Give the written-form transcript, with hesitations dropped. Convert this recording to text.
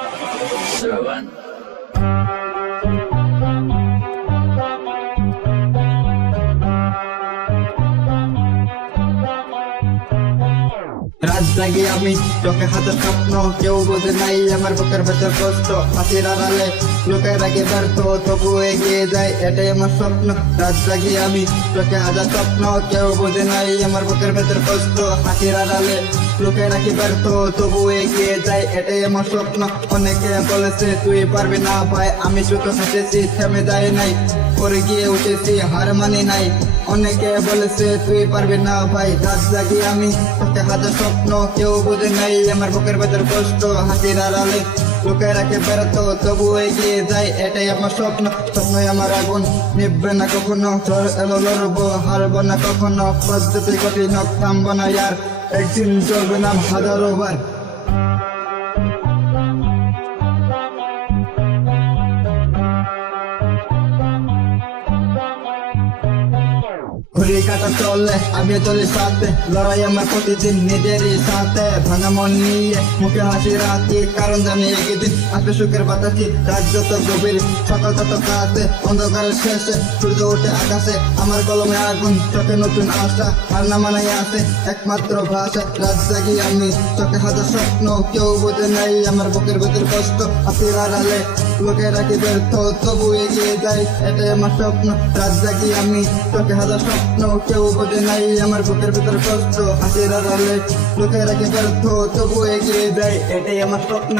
রাত জাগি আমি চোখে হাতে স্বপ্ন, কেউ বোঝে নাই আমার বুকের ভেতর কষ্ট। হাসির আড়ালে লোকের আগে ব্যর্থ, তবু এগিয়ে যায় এটাই আমার স্বপ্ন। রাত জাগি আমি চোখে হাজার স্বপ্ন, কেউ বোঝে নাই আমার বুকের ভেতর কষ্ট। হাসির আড়ালে লোকের আগে ব্যর্থ, তবু এগিয়ে যায় এটাই আমার স্বপ্ন। অনেকে বলেছে তুই পারবি না ভাই, আমি শুধু হেসেছি, থেমে যায় নাই, পরে গিয়ে উঠেছি, হার মানি নাই। অনেকে বলেছে তুই পারবি না ভাই, রাত জাগি আমি চোখে হাজার স্বপ্ন, কেউ বোঝে নাই আমার বুকের ভেতর কষ্ট। হাসির আড়ালে লোকের রাখে ব্যর্থ, তবু এগিয়ে যায় এটাই আমার স্বপ্ন। স্বপ্নই আমার আগুন, নিভবে না কখনো, ঝড় এলো লড়বো, হারবো না কখনো। পদ্ধতি কঠিন, থামবো না ইয়ার, একদিন চলবে না হাজারো বার। ঘুরি কাটা চলে আমি চলি সাথে, লড়াই আমার প্রতিদিন নিজেরই সাথে। ভাঙা মন নিয়ে মুখে হাসি রাখি, কারণ জানি একদিন আসবে সুখের বাতাসি। রাত যত গভীর সকাল তত কাছে, অন্ধকারের শেষে সূর্য ওঠে আকাশে। আমার কলমে আগুন, চোখে নতুন আশা, আর না মানাই আছে একমাত্র ভাষা। রাত জাগি আমি চোখে হাজার স্বপ্ন, কেউ বোঝে নাই আমার বুকের ভেতর কষ্ট। হাসির আড়ালে লোকে রাখি ব্যর্থ, তবু এগিয়ে যায় এটাই আমার স্বপ্ন। রাত জাগি আমি চোখে হাজার স্বপ্ন, কেউ বোঝে নাই আমার বুকের ভেতর কষ্ট। হাসির আড়ালে লোকে রাখি ব্যর্থ, তবু এগিয়ে যায় এটাই আমার স্বপ্ন।